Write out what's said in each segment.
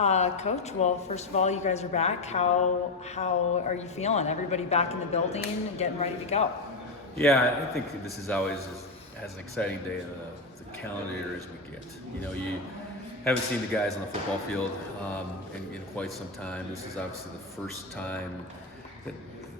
Coach, well, first of all, you guys are back. How are you feeling? Everybody back in the building, getting ready to go. Yeah, I think this is always as an exciting day of the calendar year as we get. You haven't seen the guys on the football field in quite some time. This is obviously the first time that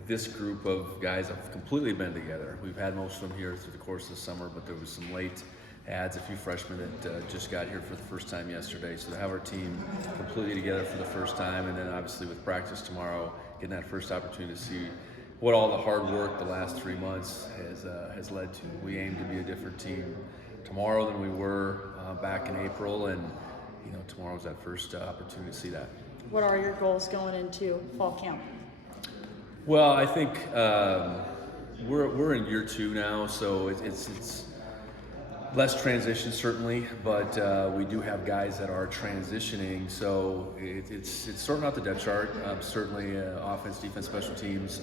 this group of guys have completely been together. We've had most of them here through the course of the summer, but there was some late adds, a few freshmen that just got here for the first time yesterday. So to have our team completely together for the first time, and then obviously with practice tomorrow, getting that first opportunity to see what all the hard work the last 3 months has led to. We aim to be a different team tomorrow than we were back in April, and tomorrow's that first opportunity to see that. What are your goals going into fall camp? Well, I think we're in year 2 now, so it's less transition certainly, but we do have guys that are transitioning, so it's sorting out the depth chart. Certainly, offense, defense, special teams.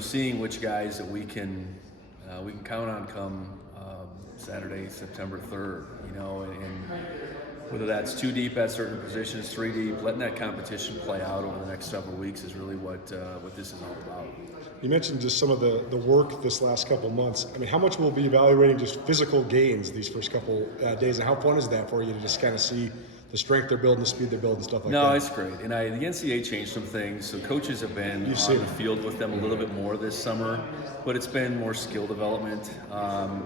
Seeing which guys that we can count on come Saturday, September 3rd. And whether that's 2 deep at certain positions, 3 deep, letting that competition play out over the next several weeks is really what this is all about. You mentioned just some of the work this last couple months. I mean, how much will be evaluating just physical gains these first couple days, and how fun is that for you to just kind of see the strength they're building, the speed they're building, stuff like that? No, it's great. And the NCAA changed some things, so coaches have been on the field with them a little bit more this summer, but it's been more skill development.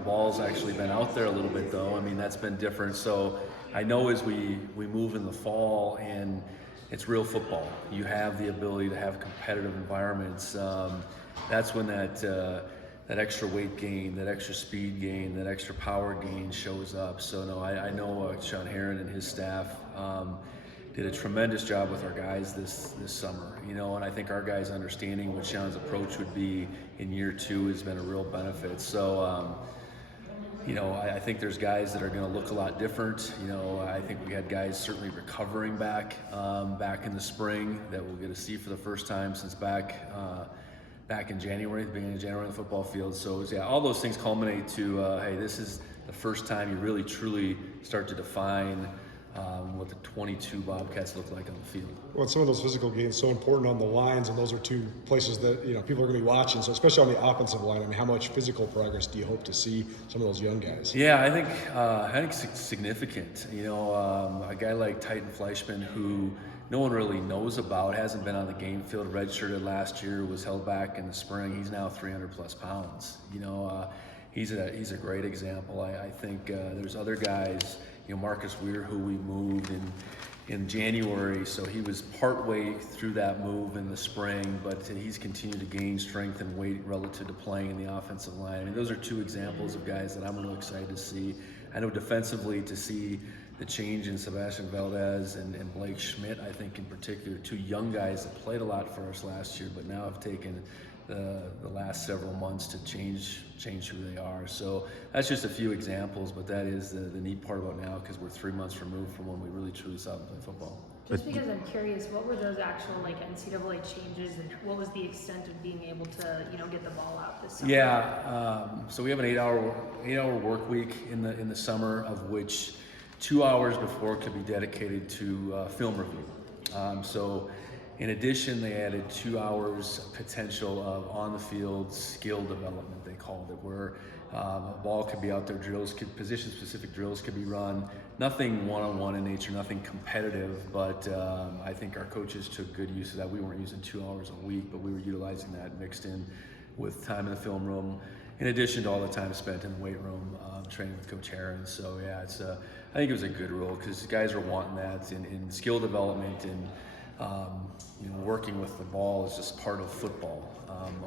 Ball's actually been out there a little bit, though. I mean, that's been different. So I know as we move in the fall and it's real football, you have the ability to have competitive environments. That's when that extra weight gain, that extra speed gain, that extra power gain shows up. So no, I know Sean Heron and his staff did a tremendous job with our guys this summer. And I think our guys understanding what Sean's approach would be in year 2 has been a real benefit. So I think there's guys that are going to look a lot different. I think we had guys certainly recovering back in the spring that we'll get to see for the first time since back in January, the beginning of January on the football field. So all those things culminate to, hey, this is the first time you really truly start to define what the 22 Bobcats look like on the field. Well, some of those physical gains so important on the lines, and those are 2 places that people are going to be watching. So especially on the offensive line, I mean, how much physical progress do you hope to see some of those young guys? Yeah, I think significant. A guy like Titan Fleischman, who no one really knows about, hasn't been on the game field, redshirted last year, was held back in the spring. He's now 300 plus pounds. He's a great example. I think there's other guys. Marcus Weir, who we moved in January, so he was partway through that move in the spring, but he's continued to gain strength and weight relative to playing in the offensive line. I mean, those are 2 examples of guys that I'm really excited to see. I know defensively, to see the change in Sebastian Valdez and Blake Schmidt, I think in particular, 2 young guys that played a lot for us last year, but now have taken the last several months to change who they are. So that's just a few examples, but that is the neat part about now, because we're 3 months removed from when we really truly saw them play football. Just because I'm curious, what were those actual Ncaa changes, and what was the extent of being able to get the ball out this summer? Yeah, so we have an 8-hour work week in the summer, of which 2 hours before could be dedicated to film review. So in addition, they added 2 hours potential of on-the-field skill development, they called it, where a ball could be out there, position-specific drills could be run. Nothing one-on-one in nature, nothing competitive, but I think our coaches took good use of that. We weren't using 2 hours a week, but we were utilizing that mixed in with time in the film room, in addition to all the time spent in the weight room training with Coach Heron. So yeah, I think it was a good rule, because guys are wanting that in skill development, and working with the ball is just part of football.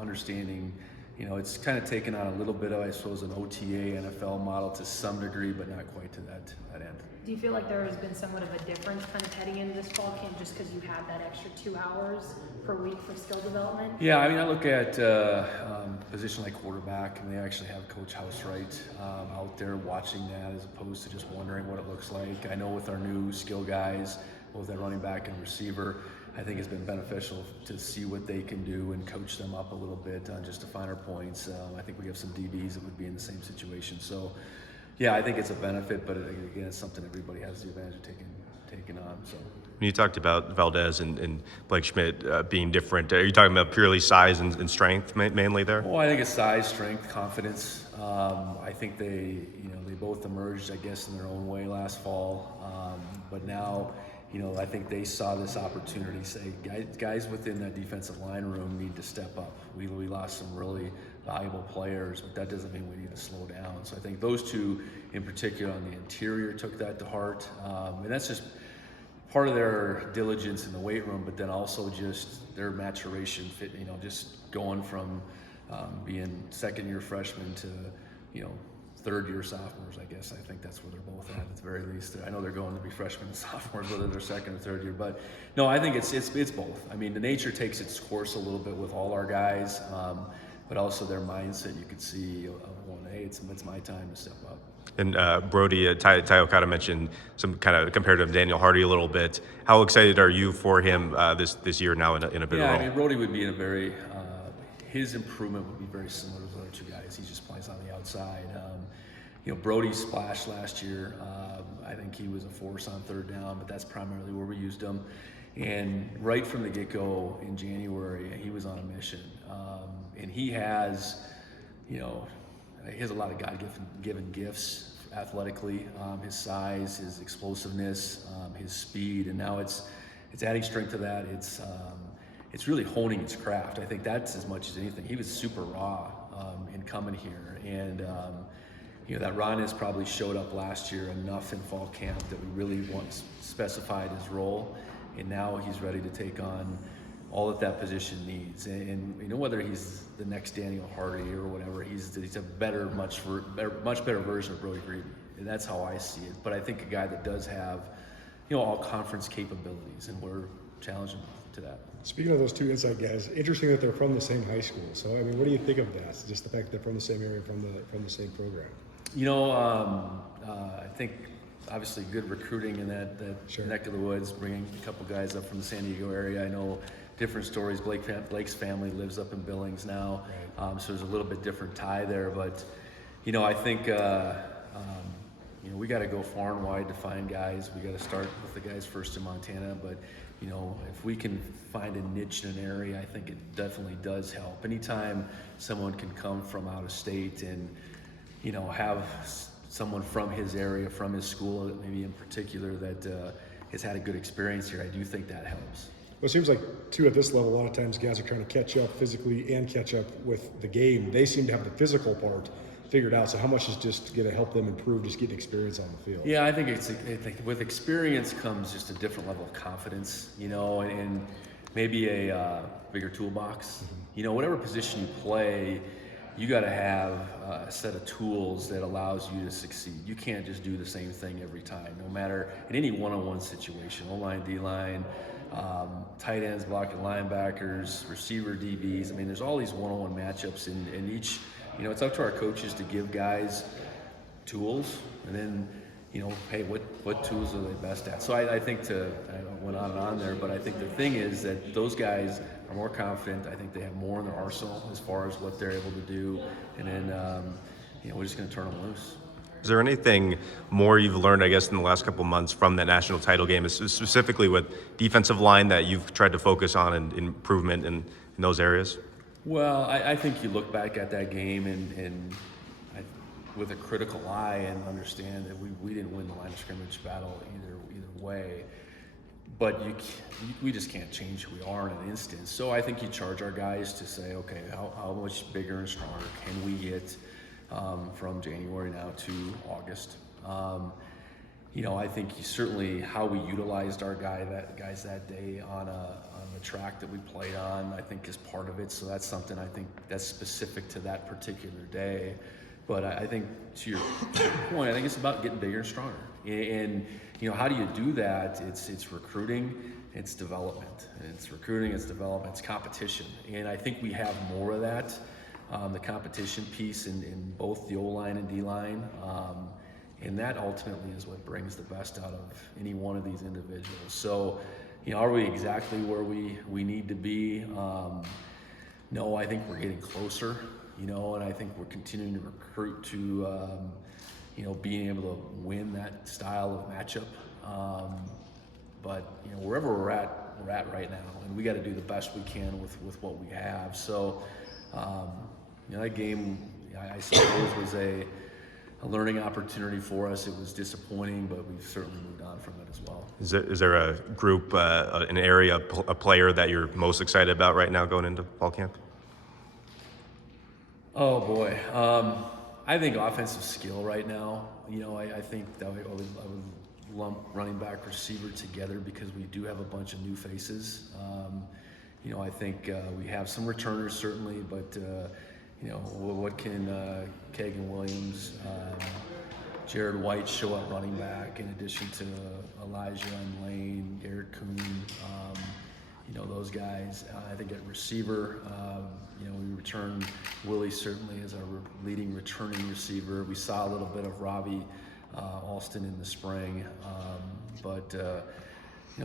Understanding, it's kind of taken on a little bit of, I suppose, an OTA NFL model to some degree, but not quite to that end. Do you feel like there has been somewhat of a difference kind of heading into this fall camp, just because you had that extra 2 hours per week for skill development? Yeah, I mean, I look at a position like quarterback, and they actually have Coach Housewright out there watching that, as opposed to just wondering what it looks like. I know with our new skill guys, both at running back and receiver, I think it's been beneficial to see what they can do and coach them up a little bit on just the finer points. I think we have some DBs that would be in the same situation. So, yeah, I think it's a benefit, but again, it's something everybody has the advantage of taking taken on. So. When you talked about Valdez and Blake Schmidt being different, are you talking about purely size and strength mainly there? Well, I think it's size, strength, confidence. I think they both emerged, I guess, in their own way last fall. But now, I think they saw this opportunity. Say, guys within that defensive line room need to step up. We lost some really valuable players, but that doesn't mean we need to slow down. So I think those two, in particular on the interior, took that to heart, and that's just part of their diligence in the weight room, but then also just their maturation fit, just going from being second-year freshmen to, third-year sophomores, I guess. I think that's where they're both at the very least. I know they're going to be freshmen and sophomores, whether they're second or third year, but no, I think it's both. I mean, the nature takes its course a little bit with all our guys, but also their mindset, you could see, hey, it's my time to step up. And Brody, Ty Okada mentioned some kind of comparative Daniel Hardy a little bit. How excited are you for him this year now in a bigger role? I mean, Brody would be in a very, his improvement would be very similar to the other two guys. He just plays on the outside. Brody splashed last year. I think he was a force on third down, but that's primarily where we used him. And right from the get-go in January, he was on a mission. And he has, he has a lot of God-given gifts athletically, his size, his explosiveness, his speed, and now it's adding strength to that. It's really honing his craft. I think that's as much as anything. He was super raw in coming here, and that rawness probably showed up last year enough in fall camp that we really specified his role, and now he's ready to take on all that position needs. And whether he's the next Daniel Hardy or whatever, he's a much better version of Brody Greedy. And that's how I see it. But I think a guy that does have, all conference capabilities, and we're challenging to that. Speaking of those two inside guys, interesting that they're from the same high school. So, I mean, what do you think of that? Just the fact that they're from the same area, from the same program. I think obviously good recruiting in that Sure. neck of the woods, bringing a couple guys up from the San Diego area. I know different stories. Blake's family lives up in Billings now, right. So there's a little bit different tie there. But I think we got to go far and wide to find guys. We got to start with the guys first in Montana, but if we can find a niche in an area, I think it definitely does help. Anytime someone can come from out of state and have someone from his area, from his school, maybe in particular, that has had a good experience here, I do think that helps. Well, it seems like, too, at this level, a lot of times guys are trying to catch up physically and catch up with the game. They seem to have the physical part figured out. So how much is just going to help them improve, just getting experience on the field? Yeah, I think with experience comes just a different level of confidence, and maybe a bigger toolbox. Mm-hmm. Whatever position you play, you got to have a set of tools that allows you to succeed. You can't just do the same thing every time, no matter in any one-on-one situation, O-line, D-line, tight ends, blocking linebackers, receiver, DBs. I mean, there's all these one-on-one matchups, and each, it's up to our coaches to give guys tools, and then, hey, what tools are they best at? So I think I went on and on there, but I think the thing is that those guys are more confident. I think they have more in their arsenal as far as what they're able to do, and then we're just going to turn them loose. Is there anything more you've learned, I guess, in the last couple of months from that national title game, specifically with defensive line, that you've tried to focus on and improvement in those areas? Well, I think you look back at that game and with a critical eye and understand that we didn't win the line of scrimmage battle either way. But we just can't change who we are in an instant. So I think you charge our guys to say, okay, how much bigger and stronger can we get from January now to August? I think certainly how we utilized our guys that day on the track that we played on, I think is part of it. So that's something I think that's specific to that particular day. But I think to your point, I think it's about getting bigger and stronger. And how do you do that? It's recruiting, it's development. It's recruiting, it's development, it's competition. And I think we have more of that, the competition piece in both the O-line and D-line. And that ultimately is what brings the best out of any one of these individuals. So, are we exactly where we need to be? No, I think we're getting closer, and I think we're continuing to recruit to, being able to win that style of matchup. but wherever we're at right now, and we got to do the best we can with what we have. So that game, I suppose, was a learning opportunity for us. It was disappointing, but we've certainly moved on from it as well. Is there a group, an area, a player that you're most excited about right now going into fall camp? Oh boy, I think offensive skill right now. I think that I would lump running back, receiver together because we do have a bunch of new faces. I think we have some returners certainly, but what can Kagan Williams, Jared White show up running back in addition to Elijah and Lane, Garrett Kuhn, those guys. I think at receiver, we returned Willie certainly as our leading returning receiver. We saw a little bit of Robbie Alston in the spring, but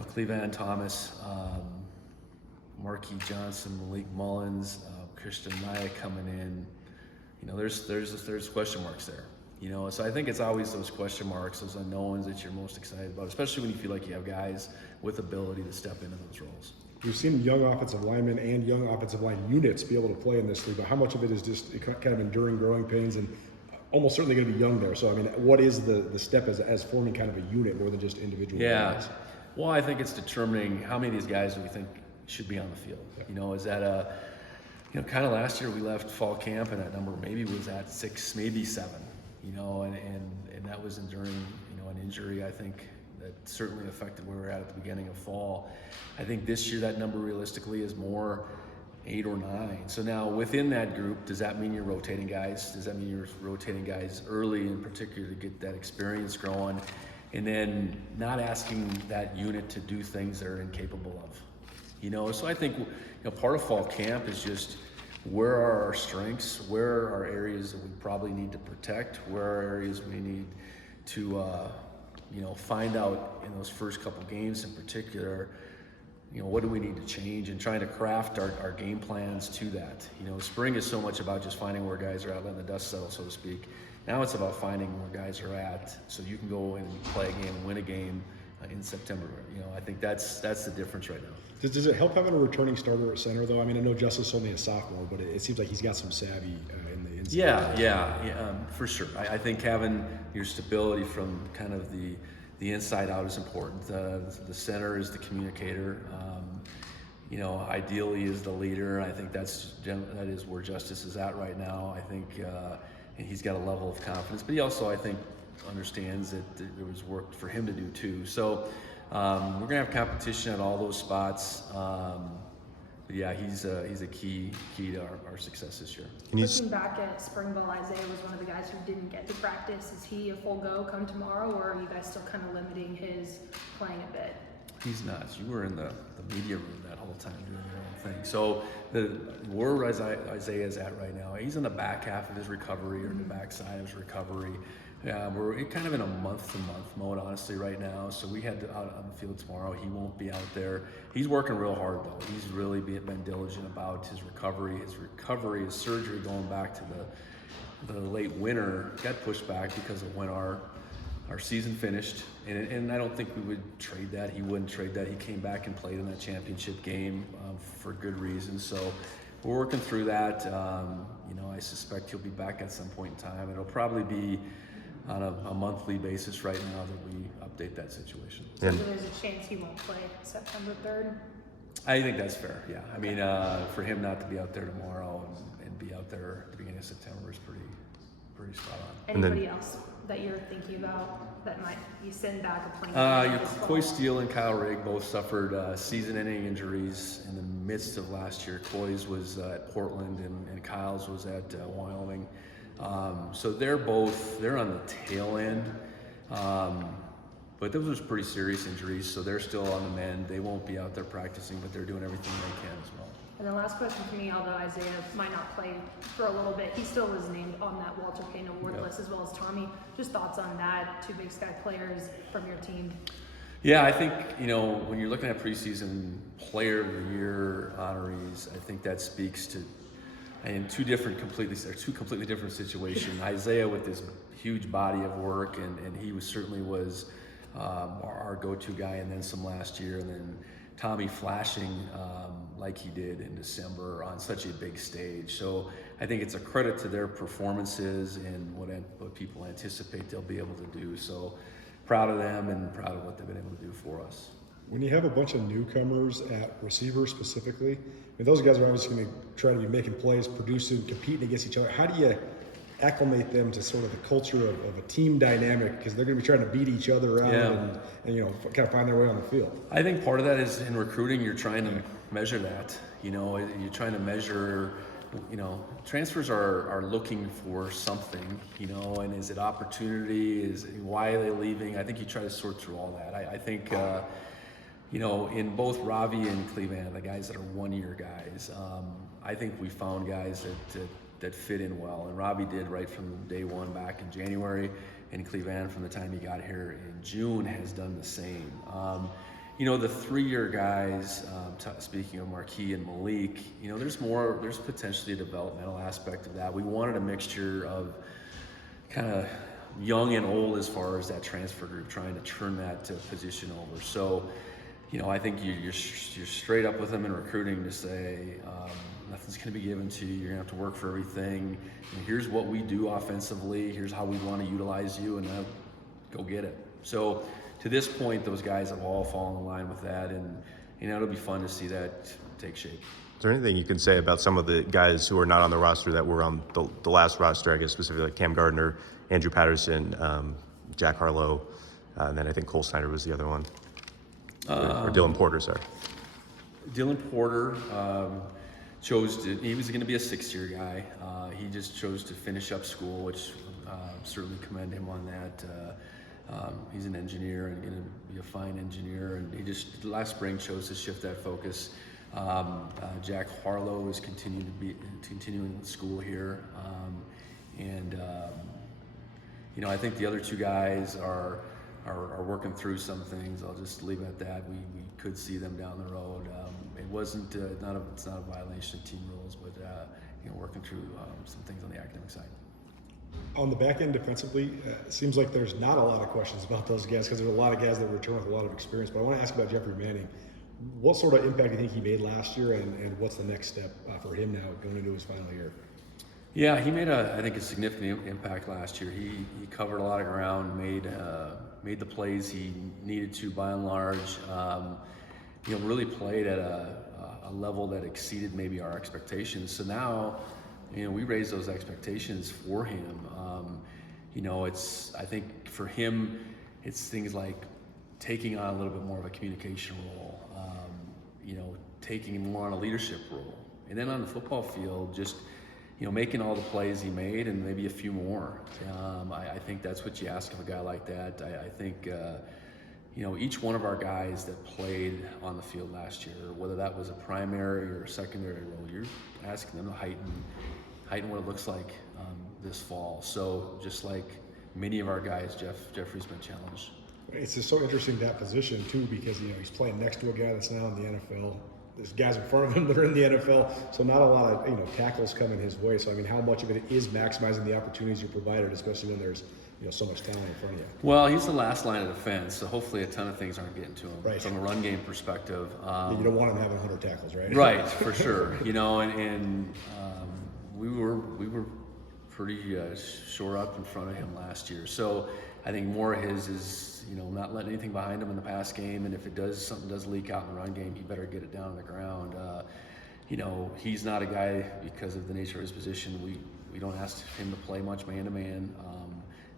Cleveland Thomas, Marquis Johnson, Malik Mullins, Christian Maya coming in. There's question marks there. So I think it's always those question marks, those unknowns that you're most excited about, especially when you feel like you have guys with ability to step into those roles. We've seen young offensive linemen and young offensive line units be able to play in this league, but how much of it is just kind of enduring growing pains and almost certainly going to be young there? So, what is the step as forming kind of a unit more than just individual guys? Well, I think it's determining how many of these guys do we think should be on the field. Is that kind of last year we left fall camp and that number maybe was at 6, maybe 7, and that was enduring, an injury, I think, that certainly affected where we're at the beginning of fall. I think this year that number realistically is more 8 or 9. So now within that group, does that mean you're rotating guys? Does that mean you're rotating guys early in particular to get that experience growing? And then not asking that unit to do things they're incapable of. So I think part of fall camp is just where are our strengths, where are areas that we probably need to protect, where are areas we need to find out in those first couple games in particular, what do we need to change, and trying to craft our game plans to that. Spring is so much about just finding where guys are at, letting the dust settle, so to speak. Now it's about finding where guys are at so you can go in and play a game and win a game in September. I think that's the difference right now. Does it help having a returning starter at center, though? I know Justice is only a sophomore, but it seems like he's got some savvy in the inside. Yeah, for sure. I think having your stability from kind of the inside out is important. The center is the communicator. Ideally is the leader. I think that is where Justice is at right now. I think and he's got a level of confidence, but he also, I think, understands that there was work for him to do too. So we're gonna have competition at all those spots. But yeah, he's a key to our success this year. Looking back at spring ball, Isaiah was one of the guys who didn't get to practice. Is he a full go come tomorrow, or are you guys still kind of limiting his playing a bit? He's not. You were in the media room that whole time doing your own thing. So where Isaiah's at right now, he's in the back half of his recovery, or the back side of his recovery. We're kind of in a month-to-month mode, honestly, right now. So we had out on the field tomorrow. He won't be out there. He's working real hard, though. He's really been diligent about his recovery. His surgery going back to the late winter got pushed back because of when our season finished. And I don't think we would trade that. He wouldn't trade that. He came back and played in that championship game for good reason. So we're working through that. I suspect he'll be back at some point in time. It'll probably be on a monthly basis right now that we update that situation. So there's a chance he won't play September 3rd? I think that's fair, yeah. For him not to be out there tomorrow and be out there at the beginning of September is pretty spot on. Anybody else that you're thinking about that might be send back or playing? Coy Steele and Kyle Rigg both suffered season-ending injuries in the midst of last year. Coy's was at Portland and Kyle's was at Wyoming. So they're on the tail end, but those are pretty serious injuries, so they're still on the mend. They won't be out there practicing, but they're doing everything they can as well. And the last question for me, although Isaiah might not play for a little bit, he still was named on that Walter Payne Award list, as well as Tommy. Just thoughts on that, 2 Big Sky players from your team? Yeah, I think, when you're looking at preseason player of the year honorees, I think that speaks to two completely different situations. Isaiah with this huge body of work, and he certainly was our go-to guy, and then some last year, and then Tommy flashing like he did in December on such a big stage. So I think it's a credit to their performances and what people anticipate they'll be able to do. So proud of them and proud of what they've been able to do for us. When you have a bunch of newcomers at receiver specifically, I mean, those guys are obviously going to try to be making plays, producing, competing against each other. How do you acclimate them to sort of the culture of a team dynamic, because they're going to be trying to beat each other around and kind of find their way on the field? I think part of that is in recruiting, you're trying to measure that. You're trying to measure, transfers are looking for something, and is it opportunity? Why are they leaving? I think you try to sort through all that. I think, in both Ravi and Cleveland, the guys that are one-year guys, I think we found guys that fit in well. And Ravi did right from day one back in January, and Cleveland from the time he got here in June has done the same. The 3-year guys, speaking of Marquis and Malik, there's potentially a developmental aspect of that. We wanted a mixture of kind of young and old as far as that transfer group, trying to turn that position over. So, I think you're straight up with them in recruiting to say, nothing's going to be given to you. You're going to have to work for everything. And here's what we do offensively. Here's how we want to utilize you, and go get it. So to this point, those guys have all fallen in line with that, and it'll be fun to see that take shape. Is there anything you can say about some of the guys who are not on the roster that were on the last roster, I guess specifically like Cam Gardner, Andrew Patterson, Jack Harlow, and then I think Cole Snyder was the other one, or Dylan Porter, sorry. Dylan Porter he was going to be a 6-year guy. He just chose to finish up school, which certainly commend him on that. He's an engineer and going to be a fine engineer, and he just last spring chose to shift that focus. Jack Harlow is continuing school here, I think the other 2 guys are working through some things. I'll just leave it at that. We could see them down the road. It wasn't it's not a violation of team rules, but working through some things on the academic side. On the back end defensively, it seems like there's not a lot of questions about those guys, because there's a lot of guys that return with a lot of experience. But I want to ask about Jeffrey Manning. What sort of impact do you think he made last year, and what's the next step for him now going into his final year? Yeah, he made I think a significant impact last year. He covered a lot of ground, made the plays he needed to by and large. Really played at a level that exceeded maybe our expectations. So now, we raise those expectations for him. I think for him, it's things like taking on a little bit more of a communication role, taking more on a leadership role. And then on the football field, just, making all the plays he made and maybe a few more. I think that's what you ask of a guy like that. I think, each one of our guys that played on the field last year, whether that was a primary or a secondary role, you're asking them to heighten what it looks like this fall. So just like many of our guys, Jeffrey's been challenged. It's just so interesting, that position too, because he's playing next to a guy that's now in the NFL. There's guys in front of him that are in the NFL, so not a lot of tackles coming his way. So I mean, how much of it is maximizing the opportunities you're provided, especially when there's so much talent in front of you? Well, he's the last line of defense, so hopefully a ton of things aren't getting to him from a run game perspective. You don't want him having 100 tackles, right? Right, for sure. We were pretty shore up in front of him last year. So I think more of his is not letting anything behind him in the pass game, and if something does leak out in the run game, he better get it down on the ground. He's not a guy, because of the nature of his position. We don't ask him to play much man to man.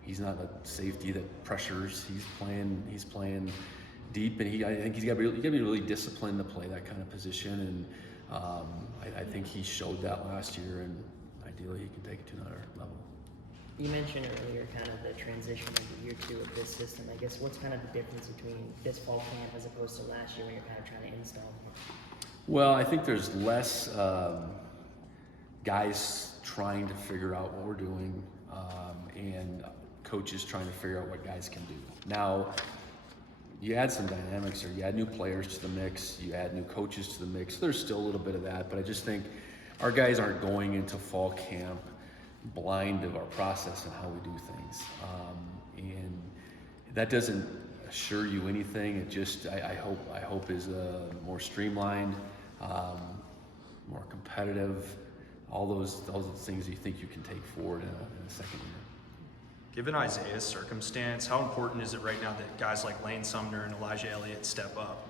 He's not a safety that pressures. He's playing deep, and I think he's got to be really disciplined to play that kind of position. And I think he showed that last year, and ideally he can take it to another level. You mentioned earlier kind of the transition into year 2 of this system. I guess what's kind of the difference between this fall camp as opposed to last year when you're kind of trying to install more? Well, I think there's less guys trying to figure out what we're doing, and coaches trying to figure out what guys can do. Now, you add some dynamics, or you add new players to the mix, you add new coaches to the mix. There's still a little bit of that, but I just think our guys aren't going into fall camp blind of our process and how we do things. And that doesn't assure you anything. It just, I hope is more streamlined, more competitive, all those things you think you can take forward in a second year. Given Isaiah's circumstance, how important is it right now that guys like Lane Sumner and Elijah Elliott step up?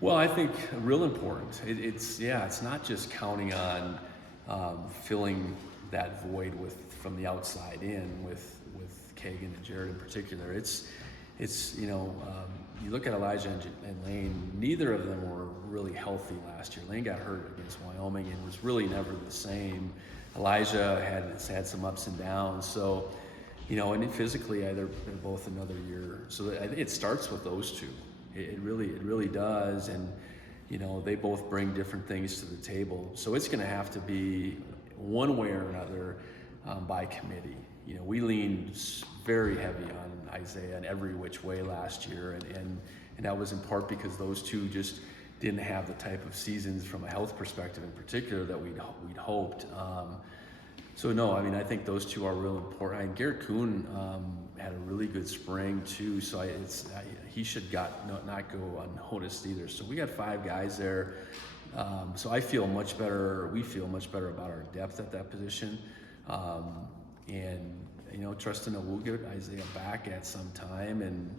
Well, I think real important. It's not just counting on filling that void from the outside in with Kagan and Jared in particular. It's you look at Elijah and Lane. Neither of them were really healthy last year. Lane got hurt against Wyoming and was really never the same. Elijah had some ups and downs. So, and physically, they're both another year. So it starts with those two. It really does, and they both bring different things to the table. So it's going to have to be one way or another by committee. We leaned very heavy on Isaiah in every which way last year, and that was in part because those two just didn't have the type of seasons from a health perspective in particular that we'd hoped. So no, I think those two are real important. And Garrett Kuhn had a really good spring too, so he should not go unnoticed either. So we got 5 guys there. So I feel much better. We feel much better about our depth at that position, and trusting that we'll get Isaiah back at some time. And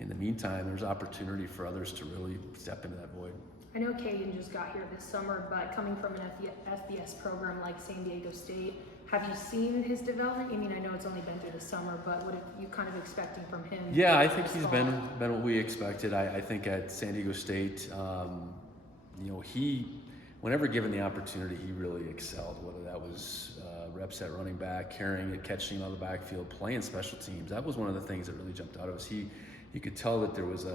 in the meantime, there's opportunity for others to really step into that void. I know Kagan just got here this summer, but coming from an FBS program like San Diego State, have you seen his development? I know it's only been through the summer, but what are you kind of expecting from him? Yeah, I think he's been what we expected. I think at San Diego State, he, whenever given the opportunity, he really excelled, whether that was reps at running back, carrying it, catching out of the backfield, playing special teams. That was one of the things that really jumped out at us. You could tell that there was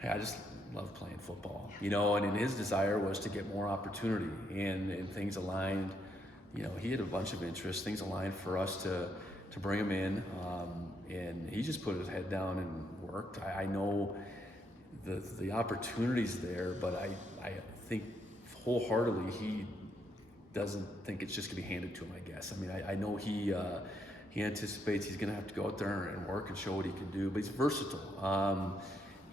hey, I just love playing football, and his desire was to get more opportunity, and things aligned. He had a bunch of interest, things aligned for us to bring him in, and he just put his head down and worked. I know the opportunity's there, but I think wholeheartedly he doesn't think it's just gonna be handed to him, I guess. I know he anticipates he's gonna have to go out there and work and show what he can do, but he's versatile.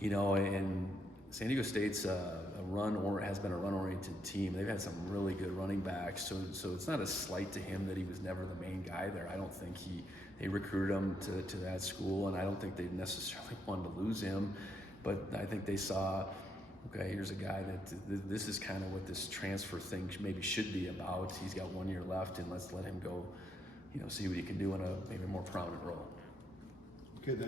And San Diego State's has been a run-oriented team. They've had some really good running backs, so it's not a slight to him that he was never the main guy there. I don't think they recruited him to that school, and I don't think they necessarily wanted to lose him. But I think they saw, okay, here's a guy that this is kind of what this transfer thing maybe should be about. He's got 1 year left, and let's let him go, see what he can do in a maybe more prominent role. Okay, that's